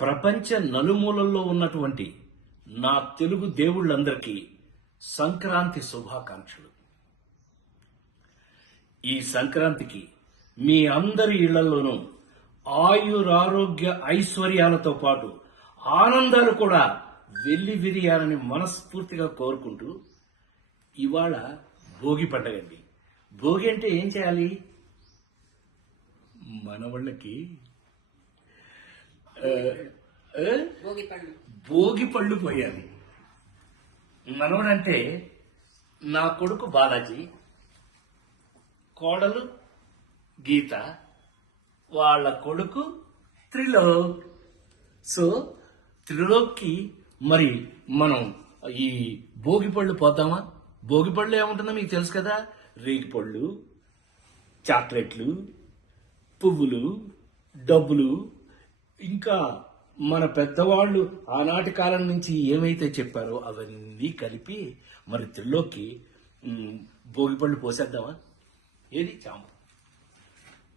ప్రపంచ నలుమూలల్లో ఉన్నటువంటి నా తెలుగు దేవుళ్ళందరికీ సంక్రాంతి శుభాకాంక్షలు. ఈ సంక్రాంతికి మీ అందరి ఇళ్లలోనూ ఆయురారోగ్య ఐశ్వర్యాలతో పాటు ఆనందాలు కూడా వెల్లి విరియాలని మనస్ఫూర్తిగా కోరుకుంటూ, ఇవాళ భోగి పండగండి. భోగి అంటే ఏం చేయాలి? మనవాళ్ళకి భోగి పళ్ళు పోయాలి. మనవడంటే నా కొడుకు బాలాజీ, కోడలు గీత, వాళ్ళ కొడుకు త్రిలోక్. సో త్రిలోక్కి మరి మనం ఈ భోగి పళ్ళు పోతామా? భోగి పళ్ళు ఏముంటుందో మీకు తెలుసు కదా. రేగి పళ్ళు, చాక్లెట్లు, పువ్వులు, డబ్బులు, ఇంకా మన పెద్దవాళ్ళు ఆనాటి కాలం నుంచి ఏమైతే చెప్పారో అవన్నీ కలిపి మరి త్రిలోక్కి భోగి పళ్ళు పోసేద్దామా? ఏది చాంపు